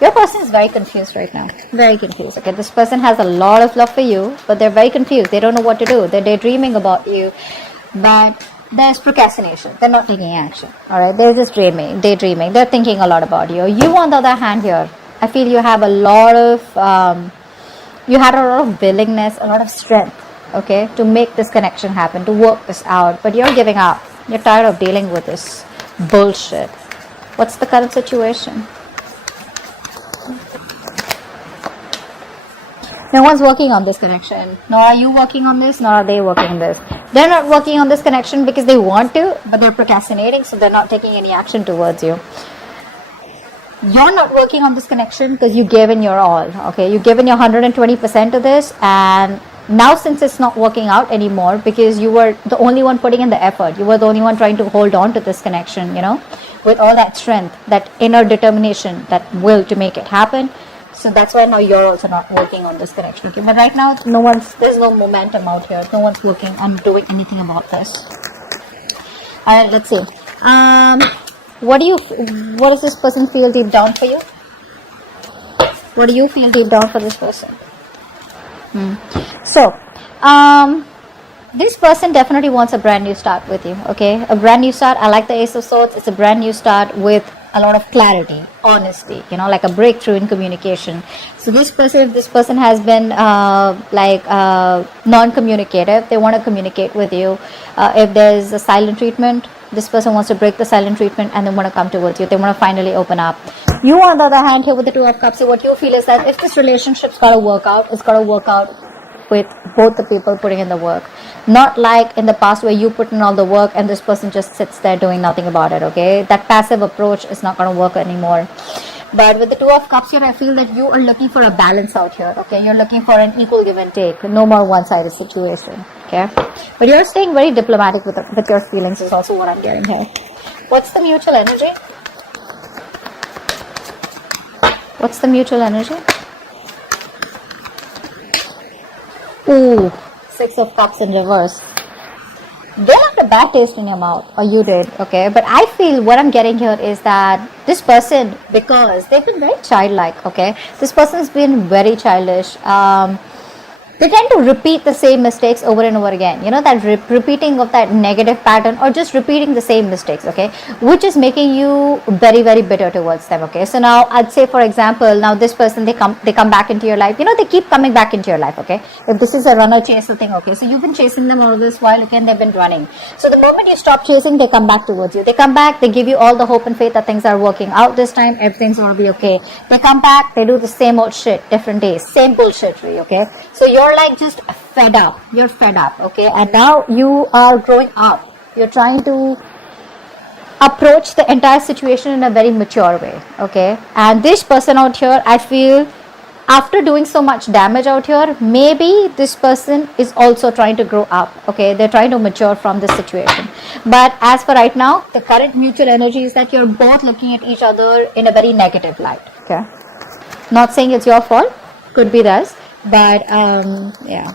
Your person is very confused right now. Very confused. Okay, this person has a lot of love for you, but they're very confused. They don't know what to do. They're daydreaming about you, but there's procrastination. They're not taking action. Alright, they're just daydreaming. They're thinking a lot about you. You, on the other hand, here, I feel you have a lot of, you had a lot of willingness, a lot of strength, okay, to make this connection happen, to work this out, but you're giving up. You're tired of dealing with this bullshit. What's the current situation? No one's working on this connection. Nor are you working on this, nor are they working on this. They're not working on this connection because they want to, but they're procrastinating, so they're not taking any action towards you. You're not working on this connection because you gave in your all, okay? You've given your 120% to this, and now since it's not working out anymore because you were the only one putting in the effort, you were the only one trying to hold on to this connection, you know, with all that strength, that inner determination, that will to make it happen. So that's why now you're also not working on this connection, okay? But right now, there's no momentum out here. No one's working on doing anything about this. All right, let's see. What does this person feel deep down for you? What do you feel deep down for this person? So, this person definitely wants a brand new start with you, okay? A brand new start. I like the Ace of Swords. It's a brand new start with a lot of clarity, honesty, you know, like a breakthrough in communication. So this person has been non-communicative. They want to communicate with you. If there's a silent treatment, this person wants to break the silent treatment and they want to come towards you. They want to finally open up. You, on the other hand, here with the Two of Cups, what you feel is that if this relationship's got to work out, it's got to work out with both the people putting in the work. Not like in the past where you put in all the work and this person just sits there doing nothing about it, okay? That passive approach is not going to work anymore. But with the Two of Cups here, I feel that you are looking for a balance out here, okay? You're looking for an equal give and take, no more one-sided situation, okay? But you're staying very diplomatic with your feelings is also what I'm getting here. What's the mutual energy? What's the mutual energy? Ooh, Six of Cups in reverse. They left a bad taste in your mouth, or you did, okay? But I feel what I'm getting here is that this person, because they've been very childlike, okay? This person's been very childish. They tend to repeat the same mistakes over and over again. You know, that repeating of that negative pattern, or just repeating the same mistakes, okay? Which is making you very, very bitter towards them, okay? So now, I'd say, for example, now this person, they come back into your life. You know, they keep coming back into your life, okay? If this is a runner chaser thing, okay? So you've been chasing them all this while, okay, and they've been running. So the moment you stop chasing, they come back towards you. They come back, they give you all the hope and faith that things are working out this time, everything's gonna be okay. They come back, they do the same old shit, different days, same bullshit, okay? So you're like just fed up. You're fed up, okay? And now you are growing up. You're trying to approach the entire situation in a very mature way, okay? And this person out here, I feel, after doing so much damage out here, maybe this person is also trying to grow up, okay? They're trying to mature from this situation. But as for right now, the current mutual energy is that you're both looking at each other in a very negative light, okay? Not saying it's your fault, could be theirs. But yeah,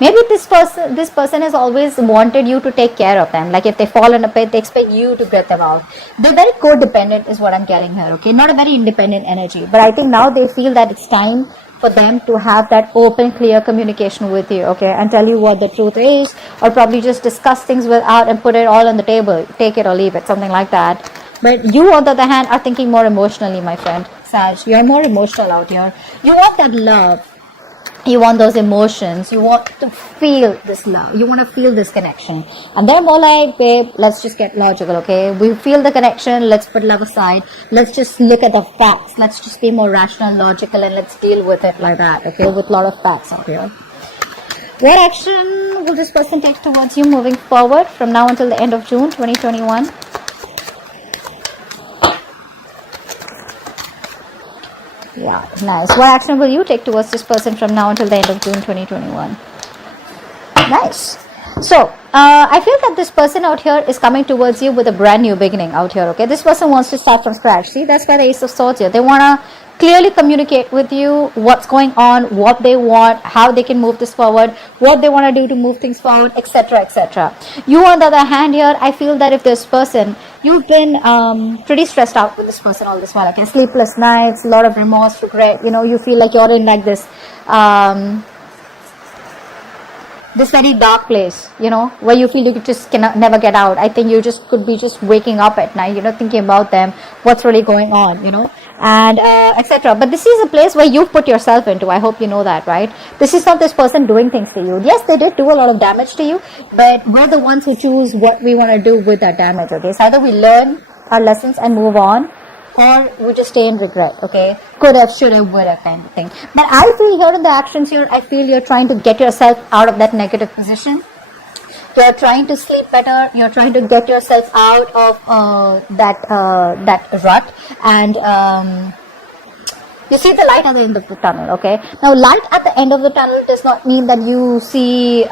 maybe this person has always wanted you to take care of them. Like if they fall in a pit, they expect you to get them out. They're very codependent is what I'm getting here, okay? Not a very independent energy, but I think now they feel that it's time for them to have that open, clear communication with you, okay? And tell you what the truth is, or probably just discuss things without and put it all on the table, take it or leave it, something like that. But you, on the other hand, are thinking more emotionally, my friend. Sag, you're more emotional out here. You want that love. You want those emotions. You want to feel this love. You want to feel this connection. And they're more like, babe, let's just get logical, okay? We feel the connection. Let's put love aside. Let's just look at the facts. Let's just be more rational, logical, and let's deal with it like that, okay? With a lot of facts out here. What action will this person take towards you moving forward from now until the end of June 2021? Yeah, nice. What action will you take towards this person from now until the end of June 2021? Nice. So, I feel that this person out here is coming towards you with a brand new beginning out here, okay? This person wants to start from scratch. See, that's why the Ace of Swords here. They want to clearly communicate with you what's going on, what they want, how they can move this forward, what they want to do to move things forward, etc., etc. You, on the other hand, here, I feel that if this person, you've been pretty stressed out with this person all this while, okay? Sleepless nights, a lot of remorse, regret, you feel like you're in like this very dark place, where you feel you just cannot never get out. I think you just could be just waking up at night, thinking about them, what's really going on, and etc. But this is a place where you put yourself into. I hope you know that, right? This is not this person doing things to you. Yes, they did do a lot of damage to you, but we're the ones who choose what we want to do with that damage, okay? So either we learn our lessons and move on, or we just stay in regret, okay? Could have, should have, would have kind of thing. But I feel here in the actions here, I feel you're trying to get yourself out of that negative position. You're trying to sleep better. You're trying to get yourself out of that rut. And you see the light at the end of the tunnel, okay? Now, light at the end of the tunnel does not mean that you see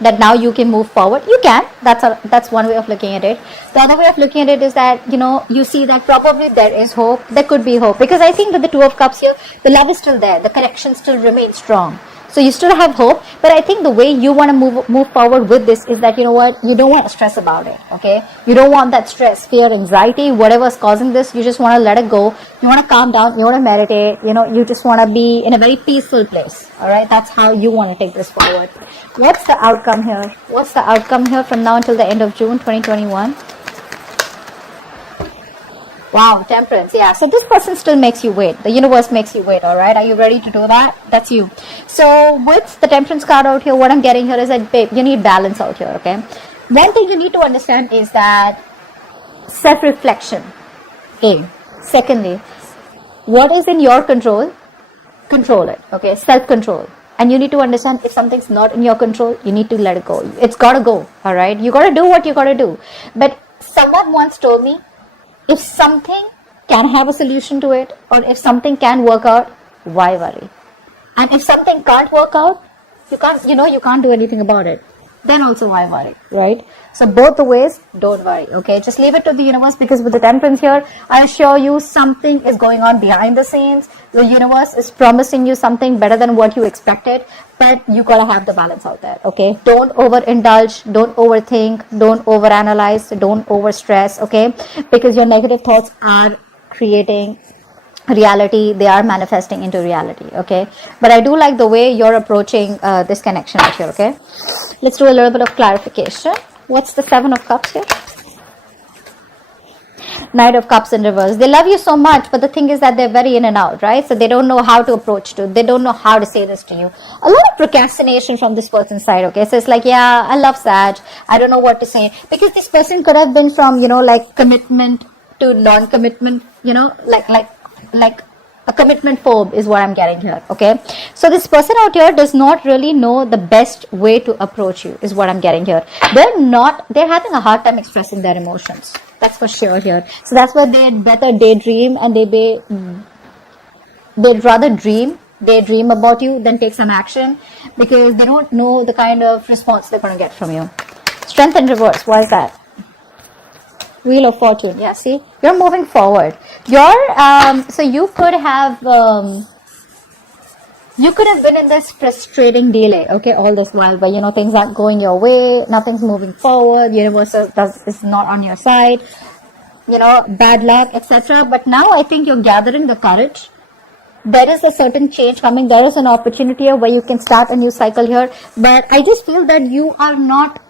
that now you can move forward. You can. That's one way of looking at it. The other way of looking at it is that, you see that probably there is hope. There could be hope. Because I think with the Two of Cups here, the love is still there. The connection still remains strong. So you still have hope. But I think the way you want to move forward with this is that, you don't want to stress about it, okay? You don't want that stress, fear, anxiety, whatever is causing this. You just want to let it go. You want to calm down. You want to meditate. You just want to be in a very peaceful place, all right? That's how you want to take this forward. What's the outcome here? What's the outcome here from now until the end of June 2021? Wow, Temperance. Yeah, so this person still makes you wait. The universe makes you wait, all right? Are you ready to do that? That's you. So with the Temperance card out here, what I'm getting here is that, babe, you need balance out here, okay? One thing you need to understand is that self-reflection. A. Secondly, what is in your control, control it, okay? Self-control. And you need to understand if something's not in your control, you need to let it go. It's got to go, all right? You got to do what you got to do. But someone once told me, if something can have a solution to it, or if something can work out, why worry? And if something can't work out, you can't do anything about it. Then also why worry, right? So both the ways, don't worry, okay? Just leave it to the universe, because with the Temperance here, I assure you something is going on behind the scenes. The universe is promising you something better than what you expected, but you gotta have the balance out there, okay? Don't overindulge, don't overthink, don't overanalyze, don't overstress, okay? Because your negative thoughts are creating reality, they are manifesting into reality, okay? But I do like the way you're approaching this connection out here, okay? Let's do a little bit of clarification. What's the Seven of Cups here? Knight of Cups in reverse. They love you so much, but the thing is that they're very in and out, right? So they don't know how to approach to. They don't know how to say this to you. A lot of procrastination from this person's side, okay? So it's like, yeah, I love Sag. I don't know what to say. Because this person could have been from, like commitment to non-commitment, like a commitment phobe is what I'm getting here, okay? So this person out here does not really know the best way to approach you is what I'm getting here. They're having a hard time expressing their emotions. That's for sure here. So that's why they'd better daydream, and they'd rather daydream about you than take some action, because they don't know the kind of response they're going to get from you. Strength in reverse. Why is that? Wheel of Fortune. Yeah, see, you're moving forward. So you could have been in this frustrating delay, okay, all this while, but things aren't going your way, nothing's moving forward, universe is not on your side, bad luck, etc. But now I think you're gathering the courage. There is a certain change coming. There is an opportunity here where you can start a new cycle here. But I just feel that you are not.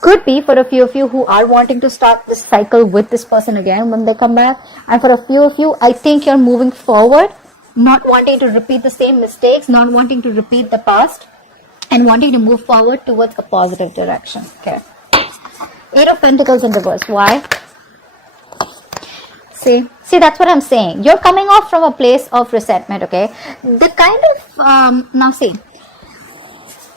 Could be for a few of you who are wanting to start this cycle with this person again when they come back. And for a few of you, I think you're moving forward, not wanting to repeat the same mistakes, not wanting to repeat the past, and wanting to move forward towards a positive direction. Okay. Eight of Pentacles in reverse. Why? See, that's what I'm saying. You're coming off from a place of resentment, okay? The kind of, now see,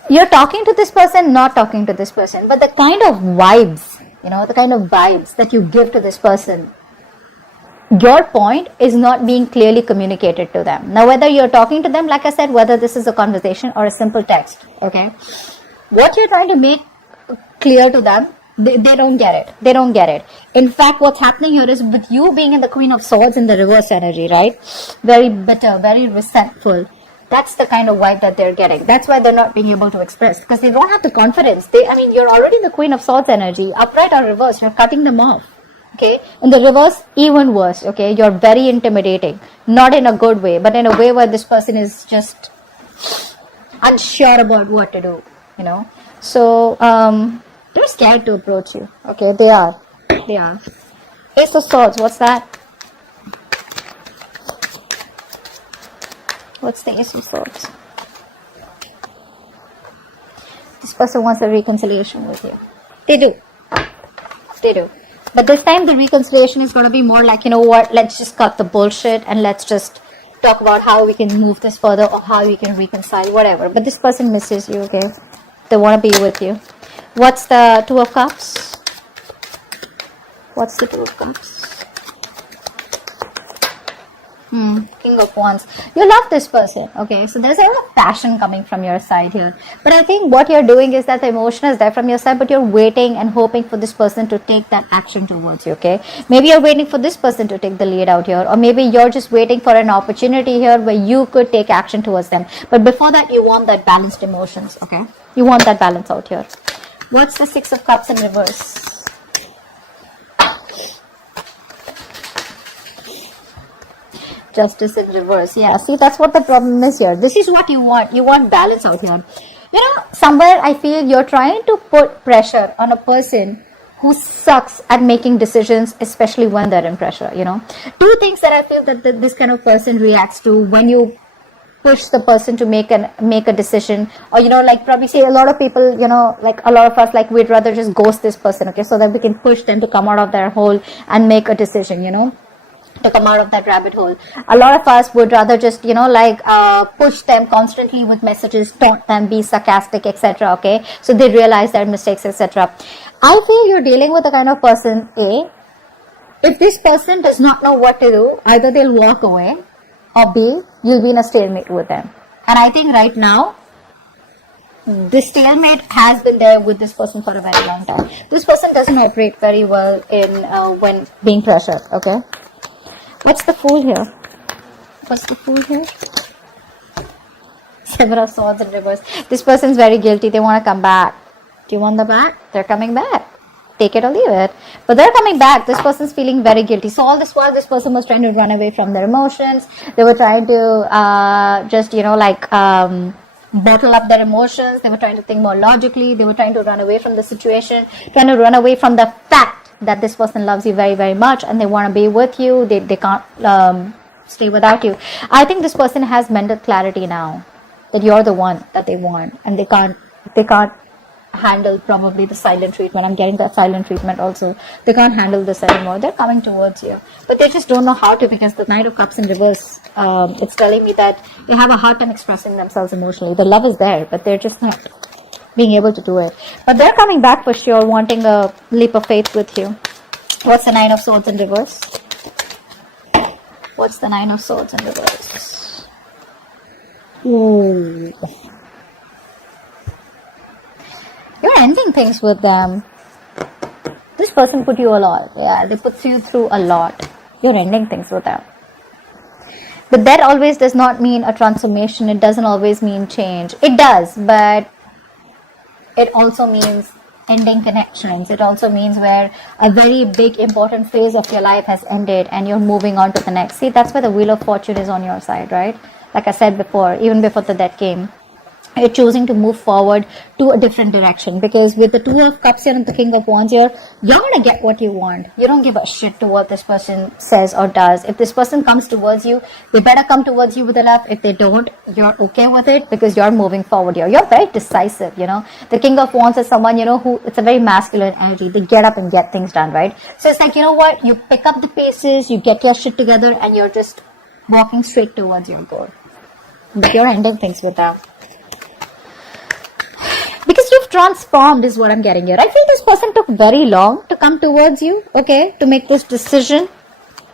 you're talking to this person, not talking to this person, but the kind of vibes, the kind of vibes that you give to this person, your point is not being clearly communicated to them. Now, whether you're talking to them, like I said, whether this is a conversation or a simple text, okay, what you're trying to make clear to them, They don't get it. They don't get it. In fact, what's happening here is with you being in the Queen of Swords in the reverse energy, right? Very bitter, very resentful. That's the kind of vibe that they're getting. That's why they're not being able to express, because they don't have the confidence. I mean, you're already in the Queen of Swords energy, upright or reverse. You're cutting them off. Okay, in the reverse, even worse. Okay, you're very intimidating, not in a good way, but in a way where this person is just unsure about what to do. You know, so they're scared to approach you. Okay, they are. Ace of Swords. What's that? What's the Ace of Swords? This person wants a reconciliation with you. They do. But this time the reconciliation is going to be more like, you know what, let's just cut the bullshit and let's just talk about how we can move this further or how we can reconcile, whatever. But this person misses you, okay? They want to be with you. What's the Two of Cups? What's the Two of Cups? King of Wands. You love this person, okay? So there's a lot of passion coming from your side here. But I think what you're doing is that the emotion is there from your side, but you're waiting and hoping for this person to take that action towards you, okay? Maybe you're waiting for this person to take the lead out here, or maybe you're just waiting for an opportunity here where you could take action towards them. But before that, you want that balanced emotions, okay? You want that balance out here. What's the Six of Cups in reverse? Justice in reverse. Yeah, see, that's what the problem is here. This is what you want. You want balance out here. You know, somewhere I feel you're trying to put pressure on a person who sucks at making decisions, especially when they're in pressure, you know. Two things that I feel that this kind of person reacts to when you push the person to make a decision, or, you know, like probably say a lot of people, you know, like a lot of us, like we'd rather just ghost this person, okay, so that we can push them to come out of their hole and make a decision, you know, to come out of that rabbit hole. A lot of us would rather just, you know, like push them constantly with messages, taunt them, be sarcastic, etc. Okay, so they realize their mistakes, etc. I feel you're dealing with the kind of person, A, if this person does not know what to do, either they'll walk away, or B, you'll be in a stalemate with them. And I think right now this stalemate has been there with this person for a very long time. This person doesn't operate very well in when being pressured. Okay, what's the Fool here? What's the Fool here? Seven of Swords in reverse. This person's very guilty. They want to come back. Do you want them back? They're coming back. Take it or leave it. But they're coming back. This person's feeling very guilty. So all this while, this person was trying to run away from their emotions. They were trying to just, you know, like bottle up their emotions. They were trying to think more logically. They were trying to run away from the situation, trying to run away from the fact that this person loves you very, very much and they want to be with you. They can't stay without you. I think this person has mental clarity now that you're the one that they want, and they can't handle probably the silent treatment. I'm getting that silent treatment also. They can't handle this anymore. They're coming towards you, but they just don't know how to, because the Knight of Cups in reverse, it's telling me that they have a hard time expressing themselves emotionally. The love is there, but they're just not being able to do it. But they're coming back for sure, wanting a leap of faith with you. What's the Nine of Swords in reverse? What's the Nine of Swords in reverse? Ooh. You're ending things with them. This person put you a lot. Yeah, they put you through a lot. You're ending things with them. But that always does not mean a transformation. It doesn't always mean change. It does, but it also means ending connections. It also means where a very big important phase of your life has ended and you're moving on to the next. See, that's where the Wheel of Fortune is on your side, right? Like I said before, even before the death came, you're choosing to move forward to a different direction, because with the Two of Cups here and the King of Wands here, you're going to get what you want. You don't give a shit to what this person says or does. If this person comes towards you, they better come towards you with a love. If they don't, you're okay with it, because you're moving forward here. You're very decisive, you know. The King of Wands is someone, you know, who, it's a very masculine energy. They get up and get things done, right? So it's like, you know what, you pick up the paces, you get your shit together, and you're just walking straight towards your goal. But you're ending things with them. Because you've transformed is what I'm getting here. I feel this person took very long to come towards you, okay, to make this decision,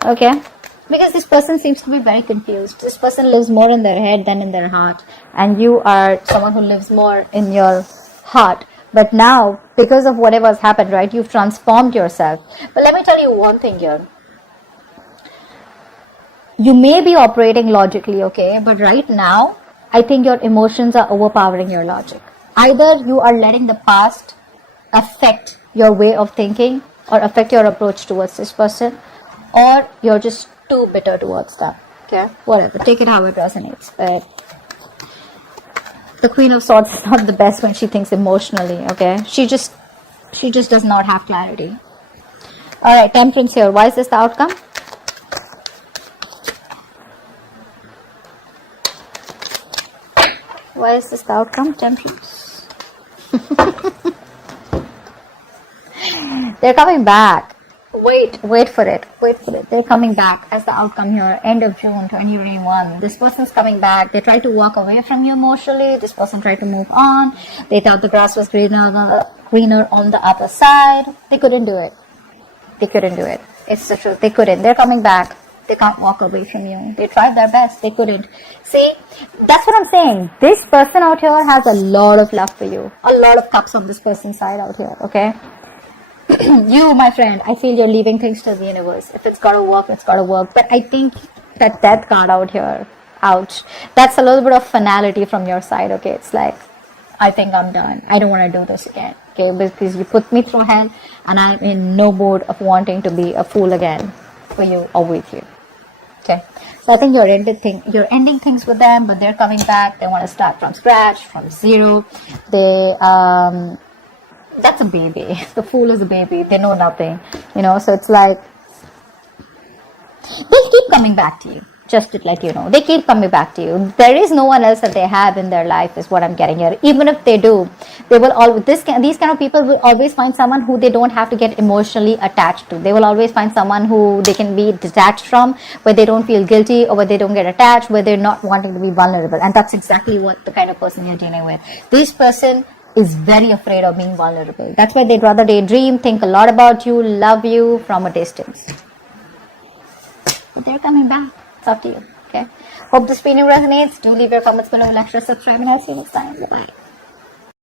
okay, because this person seems to be very confused. This person lives more in their head than in their heart, and you are someone who lives more in your heart. But now because of whatever has happened, right? You've transformed yourself. But let me tell you one thing here. You may be operating logically, okay? But right now, I think your emotions are overpowering your logic. Either you are letting the past affect your way of thinking or affect your approach towards this person, or you're just too bitter towards them, okay? Whatever, take it how it resonates. But the Queen of Swords is not the best when she thinks emotionally, okay? She just does not have clarity. Alright, Temperance here. Why is this the outcome? Why is this the outcome, Temperance? They're coming back. Wait for it. They're coming back as the outcome here. End of June 2021. This person's coming back. They tried to walk away from you emotionally. This person tried to move on. They thought the grass was greener on the other side. They couldn't do it. It's the truth. They couldn't. They're coming back. They can't walk away from you. They tried their best. They couldn't. See, that's what I'm saying. This person out here has a lot of love for you. A lot of cups on this person's side out here, okay? You, my friend, I feel you're leaving things to the universe. If it's gotta work, it's gotta work. But I think that death card out here, ouch. That's a little bit of finality from your side, okay? It's like, I think I'm done. I don't want to do this again, okay? Because you put me through hell, and I'm in no mood of wanting to be a fool again for you or with you. Okay, so I think you're ending things with them, but they're coming back. They want to start from scratch, from zero. That's a baby. The fool is a baby. They know nothing, so it's like, they'll keep coming back to you, just to let you know. They keep coming back to you. There is no one else that they have in their life, is what I'm getting here. Even if they do, they will always, these kind of people will always find someone who they don't have to get emotionally attached to. They will always find someone who they can be detached from, where they don't feel guilty, or where they don't get attached, where they're not wanting to be vulnerable. And that's exactly what the kind of person you're dealing with. This person is very afraid of being vulnerable. That's why they'd rather daydream, think a lot about you, love you from a distance. But they're coming back. It's up to you. Okay. Hope this reading resonates. Do leave your comments below, like, share, subscribe, and I'll see you next time. Bye-bye.